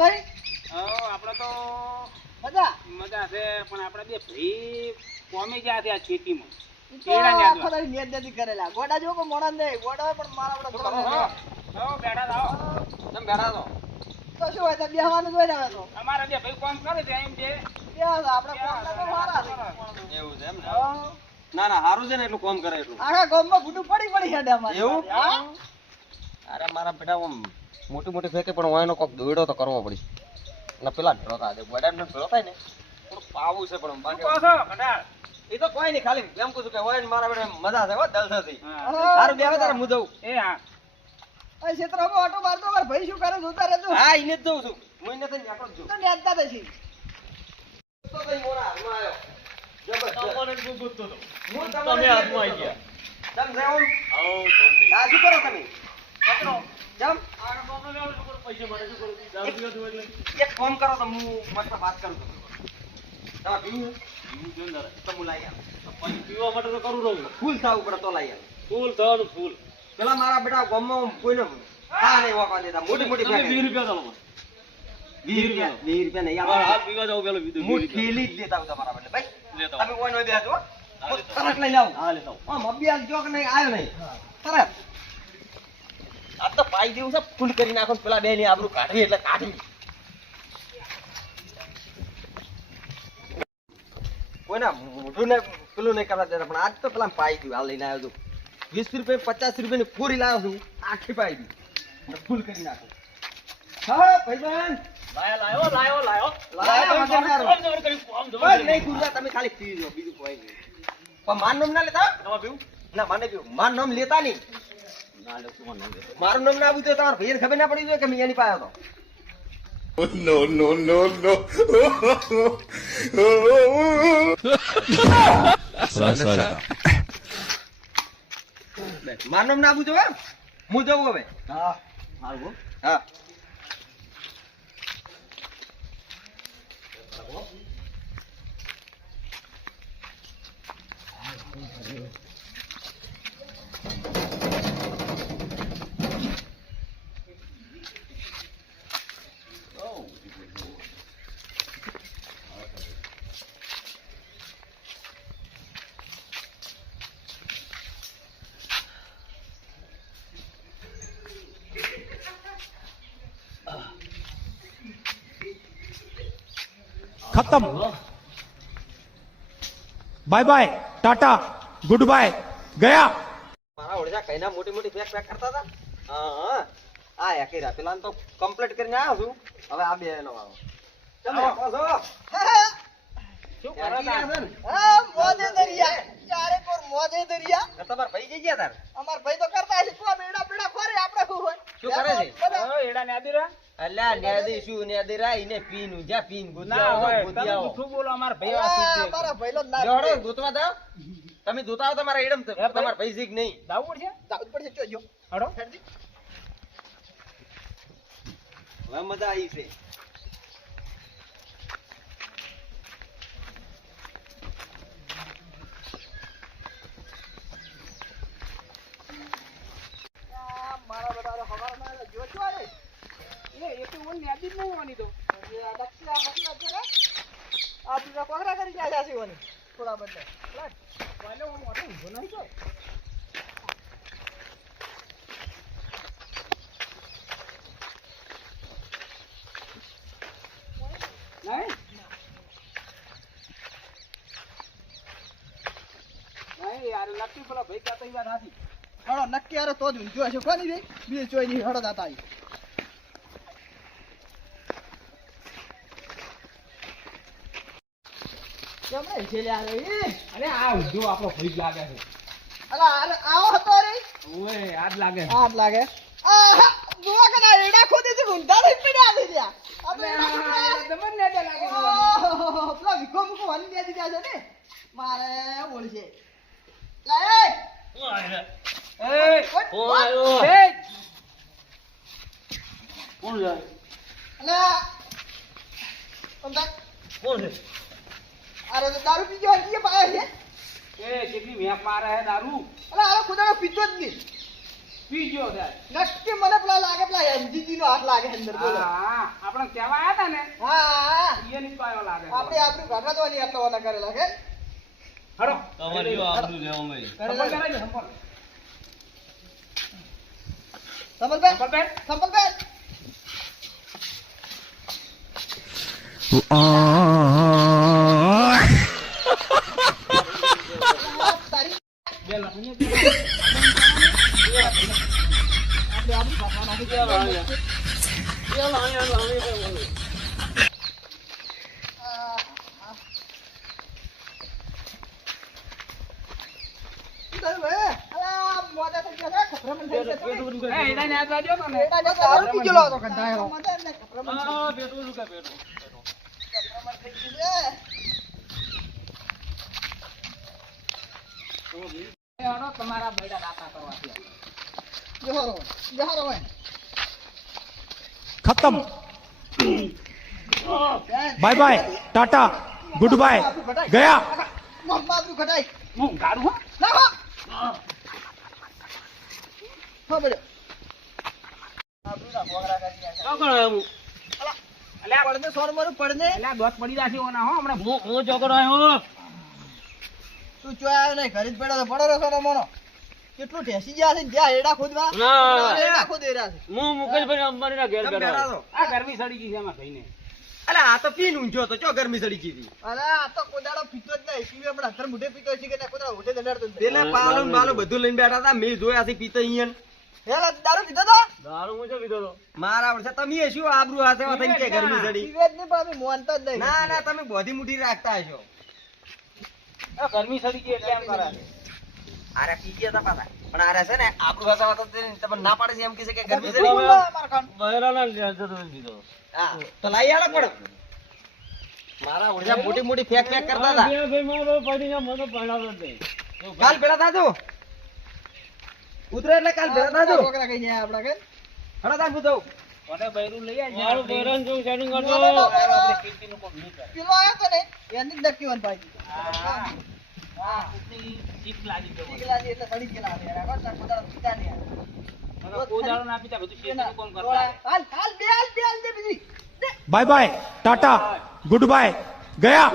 ભાઈ? આપણે તો મજા? મજા છે પણ આપણે બે ભાઈ કોમી ગયા છે આ ખેતીમાં. ગોડા નહીં. ગોડા પણ મારા શું કરો? બેઠા. તમે બેઠા તો હોય તો બેહવાનું જ હોય હવે તો. અમારા બે ભાઈ કામ કરે છે એમ છે. આપણે મારા છે. એવું છે એમ ને? ના ના સારું છે ને એટલું કોમ કરે એટલું. આખા ગામમાં ભૂંડું પડી પડી હેડે અમારે. એવું? અરે મારા બેટા મોટી મોટી ફેંકે પણ હું એનો કોક દોડો તો કરવો પડી અને પેલા ઢોકા દે ગોડા ને ભેળો થાય ને થોડું પાવું છે પણ બાકી? એ તો કોઈ નહીં ખાલી એમ કહું છું કે હોય ને મારા બેડે મજા છે હો દલસાથી. તારું બે તારે હું જવું એ હા. અહીં ક્ષેત્રમાં ઓટો મારતો મારા ભાઈ શું કરે જોતા રહેજો. હા એને જ જઉં છું. હું એને થઈને નીકળું જ તો તો કઈ આવ્યો. જબરજસ્ત. હું હાથમાં આવી ગયા. ચમ છે આવો આ શું કરો તમે? પકડો. એટલે. એક ફોન કરો તો હું મસ્ત વાત કરું તમે પીવું? પીવું જોઈએ ને તારે. તો હું લાવી આવું પછી પીવા માટે તો કરું રહું. ફૂલ થવું પડે તો લાવી આવું ફૂલ થવાનું ફૂલ. પેલા મારા બેટા ગામમાં કોઈને હા નહીં વાપવા દેતા. મોટી મોટી તમે. વીસ રૂપિયા ચાલો વીસ રૂપિયા વીસ રૂપિયા નહીં. હાથ પીવા જાવ પેલો હું ઠેલી જ લેતા આવું તમારા માટે. ભાઈ તમે કોઈ નો બેસો તરત લઈને આવું. હા લેતા આમ અભિયાન જો નહીં આવ્યો નહીં. તરત. આ તો પાઈ દેવું છે ફૂલ કરી નાખો પેલા બે ની આપણું કાઢવી એટલે કાઢવી કોઈના મોઢું ને પેલું નહીં કરવા દેતા પણ આજ તો પેલા પાઈ દઉં આ લઈને આવ્યો છું. વીસ રૂપિયા પચાસ રૂપિયા ની પૂરી લાવ્યો છું આખી પાઈ દઉં ફૂલ કરી નાખો. હા ભાઈબંધ. લાયો, લાયો, લાયો, લાયો. ના. નહીં તમે ખાલી પી બીજું કોઈ નહીં. પણ મારું નામ ના લેતા. ના મને નામ લેતા નહીં. ના? મારું નામ ના તો તમારા ભાઈ ખબર ના પડી જોઈએ કે મેં એની પાસે હતો no, no, no, no. મારું નામ ના પૂછો હું જવું હવે હો. હા ખતમ bye bye tata goodbye ગયા મારા ઓળજા કઈના મોટી મોટી પેક પેક કરતા હતા? હા હા. આ એકી પેલા તો કમ્પ્લીટ કરીને આવ્યો છું. હવે આ બે એનો આવો. ચલો પાછો શું કરો આ મોજે દરિયા. ચારે કોર મોજે દરિયા. તમાર ભાઈ જઈ ગયા તાર. અમાર ભાઈ તો કરતા છે કો બેડા બેડા ખોરે આપણે શું હોય? શું કરે છે? એડા ને આદી અલ્યા નેદી શું નેદી રા ઈને પીનું જા પીન ના હોય હોય તમે જૂઠું બોલો અમારા ભાઈ આ આ ચીજ અમારા છે. ભાઈલો ના જોડો પીએ. દો તમે જોતા હો તમારા એડમ ભાઈ. ભાઈ જીક નહીં. જાવું પડશે જાવું પડશે જોજો હડો હવે મજા આવી છે આ મારા બધા તો હવારમાં આયા, જો છો રે. એ એ તો ઓલી આદિ જ નહીં હોવાની તો એ આ દક્ષિણા હાથમાં છે ને, આ બીજા કોકરા ઓની. થોડા બદલે. વાલે હું મોટો ઊભો નહીં તો નક્કી નહીં યાર ભાઈ તો જ ઊંધું હશે. કોની રે બીજું ચોઈ નહીં હળો દાતા આવી રે? અરે આ આપણો લાગે છે. આવો હતો રે. ઓય લાગે ખોદી પીડ્યા તમને ને લાગે પેલા વિકો મુકો દે દીધા છે ને? મારે કોણ છે? અલા. કોણ છે? અરે તો દારૂ પી ગયો હજી પાયા છે એ કેટલી વેપ મારે છે દારૂ અરે અરે ખુદા પીતો જ નહીં પી ગયો. નક્કી મને પેલા લાગે પેલા એમજીજી નો હાથ લાગે અંદર બોલો હા, હા. આપણે કેવા આયા તા ને હા હા ઈયોની પાયો લાગે આપણે આપણે આપણું ઘટવાદવાની આટલો વાના કરે લાગે હળો. તમારે જો આબરૂ લેવા મળી. સંપલ કરાવી દો, સંપલ. સંભલભાઈ સંપલભાઈ. સંભલભાઈ આ તારી બે લખણી. આપણે આપણું ઘટવા નાખી આ, આ. શું થયું ભાઈ? અલા, મોઢા થઈ ગયા છે, ખભરામણ થઈ ગયા છે. એ, એડાને હાથ વાગ્યો તો ને. એના જો દારૂ પી ગયેલો હતો કંટાળો. મોઢા એમને ખભરામણ થઈ આ પેટનું શું કે પેટનું? ખભરામણ થઈ ગયું છે. એ હળો, તમારા બૈડા દાતા કરવાથી. ખતમ bye bye tata goodbye ગયા સોર મારું પડદે એટલે દોત પડી રાખ્યો ના હો. હમણાં હું હું ચોકડો આવ્યો તું ચો આવ્યો નહીં ખરીદ જ પડ્યો પડો રસો મોનો. કેટલું ઠેસી ગયા છે, જ્યાં હેડા ખોદવા. ના. હેડા ખોદી રહ્યા છે. હું મુકેશભાઈ અંબાણીના ઘેર બેઠો આ ગરમી સડી ગઈ છે એમાં કહીને. અરે આ તો પીન ઊંચો તો ચો ગરમી સડી ગઈ હતી અરે, આ તો કોદાળો પીતો જ નહીં. પીવે પણ અંતર મુઢે પીતો છે કે ના કોદાળો ઉઠે દંડાડતો પેલા પાલું માલો બધું લઈને બેઠા હતા મેં જોયા છે પીતો અહીંયા હેલા, દારૂ પીધો તો? દારૂ હું પીધો હતો? મારા વર્ષે તમે શું આબરૂ હાથે કે ગરમી સડી પીવે જ નહીં, પણ અમે મોનતા જ નહીં. ના ના તમે બોધી મુઠી રાખતા હશો ગરમી સડી ગઈ એટલે એમ કરે અરે પી ગયા તા પાછા પણ અરે છે ને આબરૂ હસાવા તો તમને ના પાડે છે એમ કહે છે કે ગરમી છે સડી મારા ખાન. બહેરાના જતો હોય પીધો. હા તો લઈ આલો પણ મારા ઓળજા મોટી મોટી ફેક ફેક કરતા હતા બે ભાઈ મારો પડી ગયા, મને પરણાવતો જ નહીં. કાલ પેલા થાજો ઉતરે એટલે કાલ પેલા થાજો છોકરા કઈ જાય આપડા કે હડા તાર હું મને બૈરું લઈ આવજે. મારું બહેરાન જો સેટિંગ ના. આપણે કીર્તિનું કોક નહીં કરે. પેલો આયો તો ને એની દક્કી નક્કી વન ભાઈ હા. હા, શીખ એટલે સડી ગયેલા આવે ના કોણ કરતા? Bye bye tata goodbye ગયા.